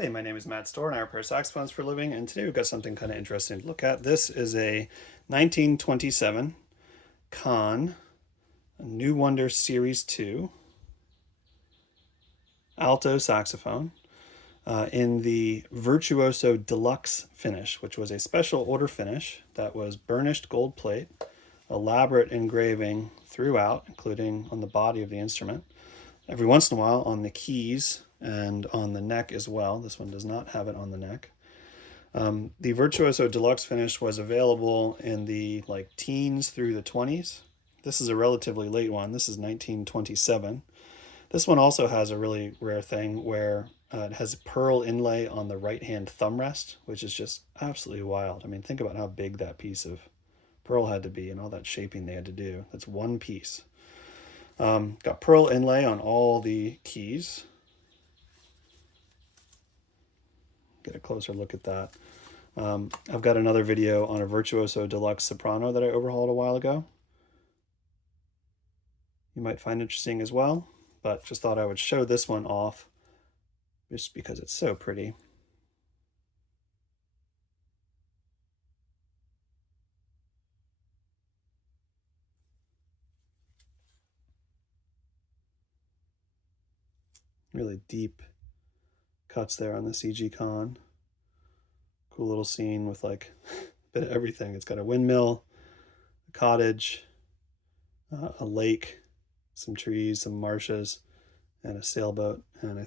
Hey, my name is Matt Storr and I repair saxophones for a living, and today we've got something kind of interesting to look at. This is a 1927 Conn, a New Wonder Series 2 Alto saxophone in the Virtuoso Deluxe finish, which was a special order finish that was burnished gold plate, elaborate engraving throughout, including on the body of the instrument. Every once in a while on the keys and on the neck as well. This one does not have it on the neck. The Virtuoso Deluxe finish was available in the teens through the 20s. This is a relatively late one. This is 1927. This one also has a really rare thing where it has pearl inlay on the right-hand thumb rest, which is just absolutely wild. I mean, think about how big that piece of pearl had to be and all that shaping they had to do. That's one piece. Got pearl inlay on all the keys. Get a closer look at that. I've got another video on a Virtuoso Deluxe soprano that I overhauled a while ago. You might find interesting as well, but just thought I would show this one off just because it's so pretty. Really deep cuts there on the CG Conn. Cool little scene with like a bit of everything. It's got a windmill, a cottage, a lake, some trees, some marshes, and a sailboat. And I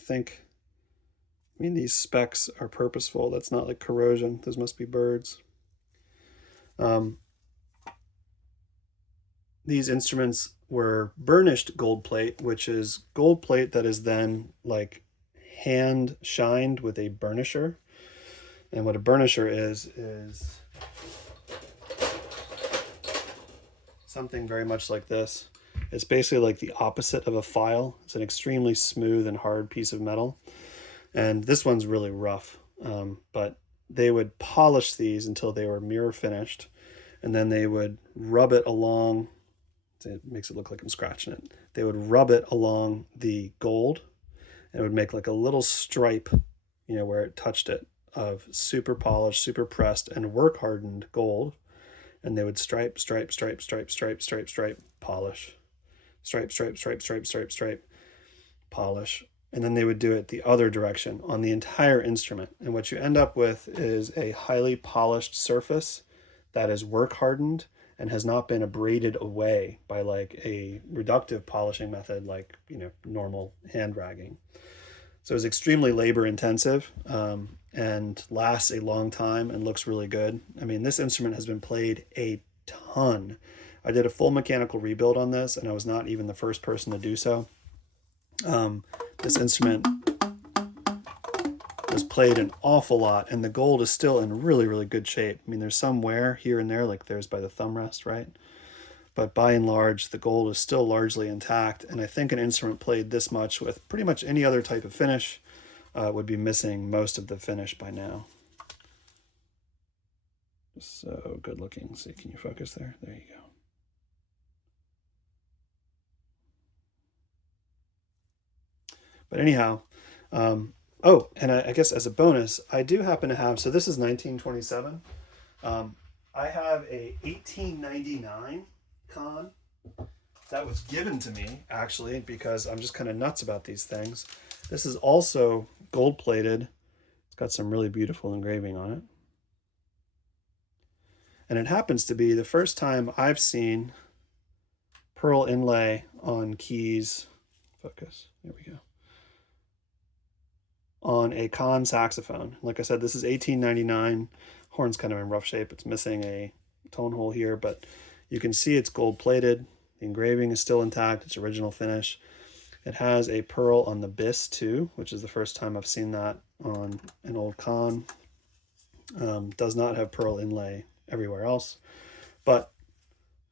mean, these specks are purposeful. That's not like corrosion. Those must be birds. These instruments were burnished gold plate, which is gold plate that is then like hand shined with a burnisher. And what a burnisher is something very much like this. It's basically like the opposite of a file. It's an extremely smooth and hard piece of metal. And this one's really rough, but they would polish these until they were mirror finished. And then they would rub it along. It makes it look like I'm scratching it. They would rub it along the gold, and it would make like a little stripe, where it touched it, of super polished, super pressed, and work hardened gold. And they would stripe, stripe, stripe, stripe, stripe, stripe, stripe, polish, stripe, stripe, stripe, stripe, stripe, stripe, polish. And then they would do it the other direction on the entire instrument. And what you end up with is a highly polished surface that is work hardened and has not been abraded away by like a reductive polishing method like normal hand ragging. So it's extremely labor intensive and lasts a long time and looks really good. I mean, this instrument has been played a ton. I did a full mechanical rebuild on this, and I was not even the first person to do so. This instrument was played an awful lot, and the gold is still in really, really good shape. I mean, there's some wear here and there, like there's by the thumb rest, right? But by and large, the gold is still largely intact, and I think an instrument played this much with pretty much any other type of finish would be missing most of the finish by now. So good looking. See, can you focus there? There you go. But anyhow, oh, and I guess as a bonus, I do happen to have, so this is 1927. I have a 1899 Conn that was given to me, actually, because I'm just kind of nuts about these things. This is also gold plated. It's got some really beautiful engraving on it. And it happens to be the first time I've seen pearl inlay on keys. Focus. There we go. On a Conn saxophone. Like I said, this is 1899. Horn's kind of in rough shape. It's missing a tone hole here, but you can see it's gold plated. The engraving is still intact, its original finish. It has a pearl on the bis too, which is the first time I've seen that on an old Conn. Does not have pearl inlay everywhere else, but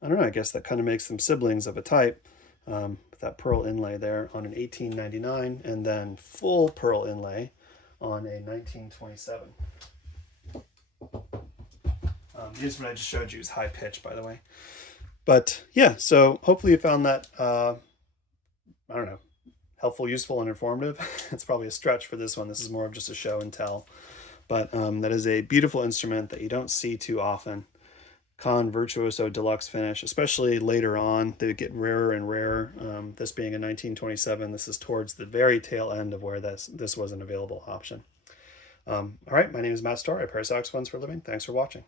I don't know, I guess that kind of makes them siblings of a type. With that pearl inlay there on an 1899 and then full pearl inlay on a 1927. The instrument I just showed you is high pitch, by the way. But yeah, so hopefully you found that, I don't know, helpful, useful, and informative. It's probably a stretch for this one. This is more of just a show and tell. But that is a beautiful instrument that you don't see too often. Conn Virtuoso Deluxe finish, especially later on, they get rarer and rarer. This being a 1927, this is towards the very tail end of where this was an available option. All right, my name is Matt Starr. I repair saxophones for a living. Thanks for watching.